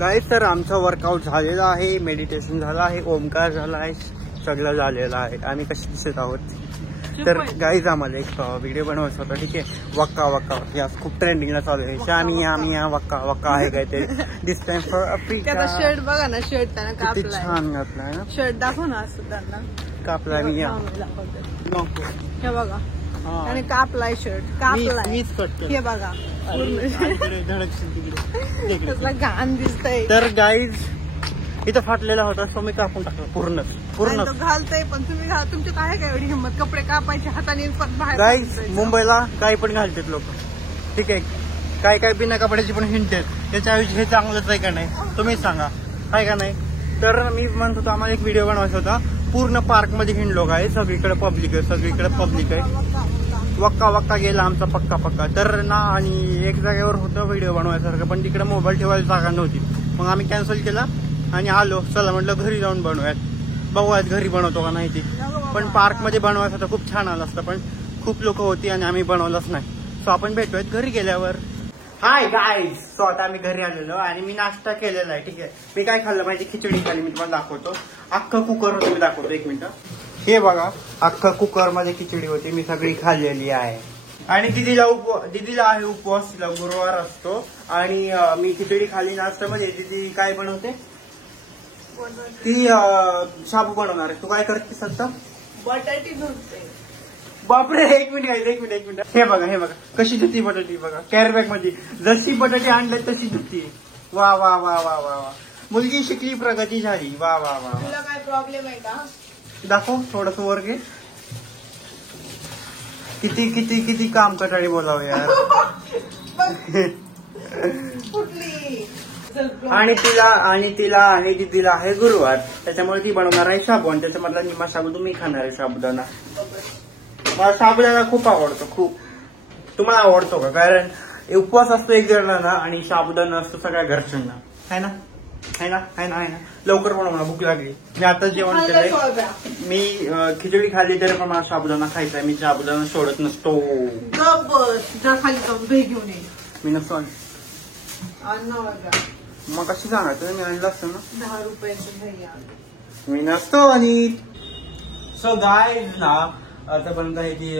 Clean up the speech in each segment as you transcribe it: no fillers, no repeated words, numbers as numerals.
Guys तर आमचं workout झालेलं आहे, मेडिटेशन झालं आहे, ओमकार झाला आहे, सगळं झालेलं आहे. आम्ही कसे दिसत आहोत तर गाईज आम्हाला एक व्हिडिओ बनवायचा होता. ठीक आहे, वक्का वक्का या खूप ट्रेंडिंगला चालू आहे. शामिया वक्का वक्का आहे काय ते दिस टाइम फॉर आफ्रिका. शर्ट बघा ना, शर्ट त्यांना कापलाय, छान घातलाय ना. शर्ट दाखव ना असं त्यांना कापलाय मी हे बघा, आणि कापलाय शर्ट, कापलाय हे बघा कसला घाण दिसतंय. तर गाईज इथं फाटलेला होता सो मी कापून टाकला पूर्ण पूर्ण. घालतय पण तुम्ही तुमच्या काय काय एवढी हिंमत, कपडे कापायचे हाताने बाहेर. गाईज मुंबईला काही पण घालतात लोक, ठीक आहे, काय काय बिना कपड्याची पण हिंडतात. त्याच्या ऐवजी हे चांगलंच आहे का नाही, तुम्ही सांगा आहे का नाही. तर मी म्हणत होतो आम्हाला एक व्हिडिओ बनवायचा होता. पूर्ण पार्क मध्ये हिंडलो आहे, सगळीकडे पब्लिक आहे, सगळीकडे पब्लिक आहे. वक्का वक्का गेला आमचा पक्का पक्का. तर ना आणि एक जागेवर होतं व्हिडिओ बनवायसारखं पण तिकडे मोबाईल ठेवायला जागा नव्हती. मग आम्ही कॅन्सल केला आणि आलो. चला म्हटलं घरी जाऊन बनवूयात, बघूयात घरी बनवतो का नाही ती. पण पार्क मध्ये बनवायचं होतं, खूप छान आलं असतं पण खूप लोक होती आणि आम्ही बनवलंच नाही. सो आपण भेटूयात घरी गेल्यावर. हाय गाईज, सो आता आम्ही घरी आलेलो आणि मी नाश्ता केलेला आहे. ठीक आहे, मी काय खाल्लं माहिती, खिचडी खाली. मी तुम्हाला दाखवतो, अख्खं कुकर होतं, मी दाखवतो एक मिनिट. हे बघा, अख्खं कुकर मध्ये खिचडी होती, मी सगळी खाल्लेली आहे. आणि दिदीला आहे उपवास, तिला गुरुवार असतो. आणि मी खिचडी खाली नाश्त्यामध्ये. दिदी काय बनवते, ती शाबू बनवणार आहे. तू काय करतेस आता, बटाटी धुते. बापरे, एक मिनिट. हे बघा कशी धुती बटाटी, बघा कॅरी बॅग मध्ये जशी बटाटी आणले तशी धुती. वा वा वा वा वा वा, मुलगी शिकली, प्रगती झाली. वा वा वा. तुला काय प्रॉब्लेम आहे का, दाखव थोडस वर घे. किती किती किती काम कटाळी बोलावं यार. आणि तिला आहे, दिदीला आहे गुरुवार, त्याच्यामुळे ती बनवणार आहे शाबू. आणि त्याच्यामधला निम्मा शाबू तुम्ही खाणार आहे, साबुदाणा. मला साबुदाणा खूप आवडतो, खूप. तुम्हाला आवडतो का, कारण उपवास असतो एक जणांना आणि साबुदाणा असतो सगळ्या घरच्यांना, है ना. लवकर बनव ना, भूक लागली. मी आता जेवण केलंय, मी खिचडी खाल्ली तरी पण मला साबुदाणा खायचा आहे. मी साबुदाणा सोडत नसतो. खाली जाऊन दही घेऊन ये. मी नसतो मग कशी सांगायचं, मी आणलं असतं ना. 10 रुपयाचं दही मी नसतो. आणि सो गाईज ना, आता बनत आहे की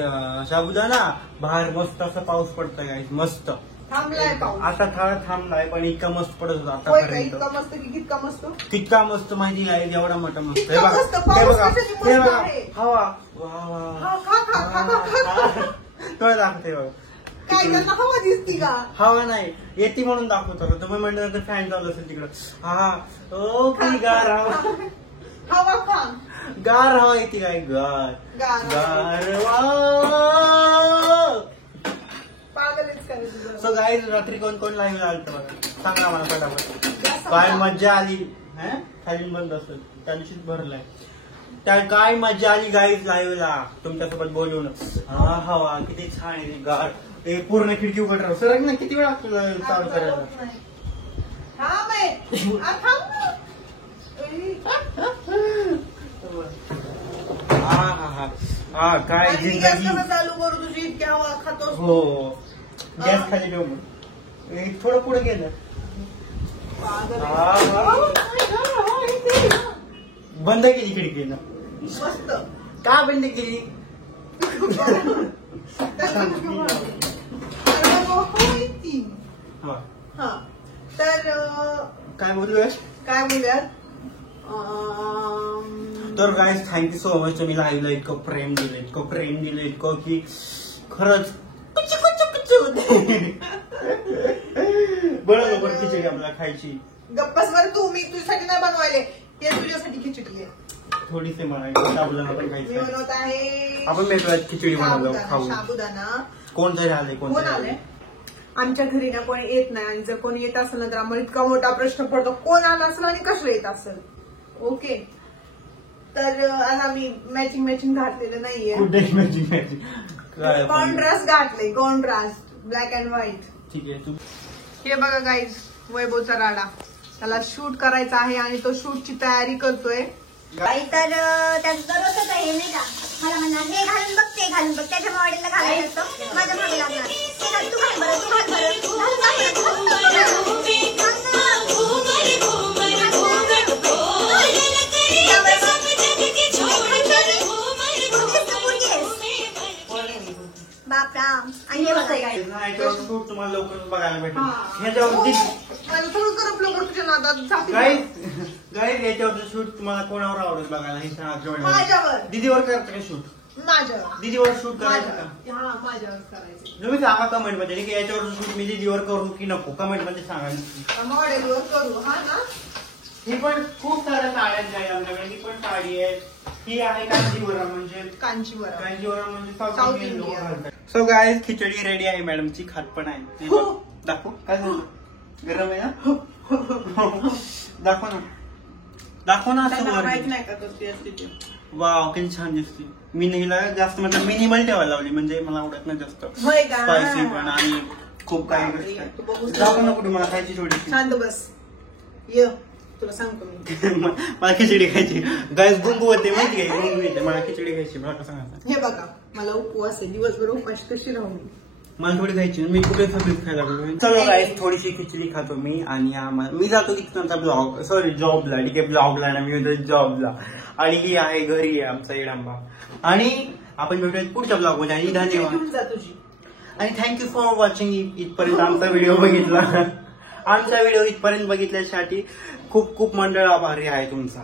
साबुदाणा. बाहेर मस्त असं पाऊस पडतोय गाईज, मस्त. थांबलाय पाऊस आता थांबलाय पण इतका मस्त पडत होता आतापर्यंत. कितका मस्त माहिती आहे, एवढा मोठा मस्त. हे बघा हवा, तो दाखवते बघा. हवा दिसती का, हवा नाही येते म्हणून दाखवतो. तुम्ही म्हणलं तर फॅन चालू असेल तिकडं. हा ओ किती गार हवा, गार हवा येते काय, गारवा. सो गाईज रात्री कोण लाईव्ह आलं बघा, सांगा मला फटाफट. काय मज्जा आली, खाली बंद असतो त्या दिवशीच भरलाय. त्या काय मज्जा आली गाईज लाईव्हला तुमच्यासोबत बोलून. हवा किती छान आहे, गार. ते पूर्ण खिडकी उघड राहू सर ना. किती वेळा चालू करायला, हा काय जिंदगी. चालू करू तुझी इतक्या हवा खातो. हो, गॅस खाली ठेव थोडं पुढे गेलं. बंद केली खिडकीनं, मस्त. का बंद केली, तर काय बोलूयात. तर गाईज थँक्यू सो मच. तुम्ही लाईव्हला इतकं प्रेम दिलं इतकं की खरंच बरोबर खिचडी आपल्याला खायची. गप्पासवर तू, मी तुझ्यासाठी नाही बनवायले, हे तुझ्यासाठी खिचडी आहे. थोडीशी म्हणायची, साबुदाणा पण खायचं. बनवत आहे आपण भेटूयात खिचडी बनवलं खाऊ. साबुदाणा कोण तरी आले, कोण आले आमच्या घरी ना. कोणी येत नाही, आणि जर कोणी येत असेल ना तर आम्हाला इतका मोठा प्रश्न पडतो, कोण आला असेल आणि कसं येत असेल. ओके, तर आज आम्ही मॅचिंग घातलेलं नाहीये. कॉन्ट्रास्ट घातले, कॉन्ट्रास्ट ब्लॅक अँड व्हाईट. ठीक आहे. हे बघा गाईज, वैभवचा राडा. त्याला शूट करायचा आहे आणि तो शूटची तयारी करतोय. तर त्याचं दररोजच आहे नाही का. मला म्हणणार हे घालून बघ ते घालून बघ, त्याच्या मॉडेलला घालायचं असतं, माझ्या मागे लागणार हे घाल, तू घाल बरं, तू घाल बरं, तू घाल बरं, तू घाल बरं. बापराम. आणि हे बघा याच्यावर सूट तुम्हाला लवकरच बघायला भेटेल. हा. ह्याच्यावरती माझं थोडं करप लवकर तुझ्या नादात जाते. गाईड याच्यावरचं शूट तुम्हाला कोणावर आवडेल बघायला हे सांगा. माझ्यावर. दीदीवर करता का शूट? माझ्यावर. दीदीवर शूट करायचं का? हा माझ्यावर करायचं. तुम्ही सांगा कमेंट मध्ये की याच्यावरचं शूट मी दीदीवर करू की नको, कमेंट मध्ये सांगा. मॉडेलवर करू हा ना. ही पण खूप साऱ्या साड्यांच्या आहे आमच्याकडे. ही पण साडी आहे. ही आहे कांजीवरम म्हणजे कांचीवरम. कांजीवरम म्हणजे South साऊथ इंडियन लोक Indian. घालतात. सो गाईज खिचडी रेडी आहे मॅडमची, खात पण आहे. हे बघ. हो. दाखवू काय झालं? गरम आहे ना? दाखव ना, दाखव ना असं त्यांना वर. माहित नाही का कसली असते ती. वाव किती छान दिसते. मी हिला जास्त मतलब मिनिमल ठेवायला लावली म्हणजे मला आवडत नाही जास्त होय का? स्पायसी पण आणि खूप काही गोष्टी आहेत. तू बघू दाखव ना कुठे मला खायची थोडीशी. शांत बस. ये तुला सांगतो मी. मला खिचडी खायची. गाईस गुंगू होते माहिती आहे, गुंगू येते. मला खिचडी खायची. मला कसं सांगायचं, हे बघा मला उपवास आहे, दिवसभर उपाशी कशी राहू मी. मला थोडी खायची. मी कुठे सगळीच खायला लागलो. चलो गाईस थोडीशी खिचडी खातो मी. आणि मी जातो की नंतर ब्लॉग सॉरी जॉबला. ठीक आहे ब्लॉगला ना, मी होतो जॉबला. आणि ही आहे घरी आहे आमचा इडांबा. आणि आपण भेटूयात पुढच्या ब्लॉग मध्ये. आणि धन्यवाद घेऊन जा तुझी. आणि थँक्यू फॉर वॉचिंग. इथपर्यंत आमचा व्हिडिओ बघितला. आमचा व्हिडिओ इथपर्यंत बघितल्यासाठी खूप खूप मंडळ आभारी आहे तुमचा.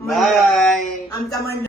बाय. आमचा मंडळ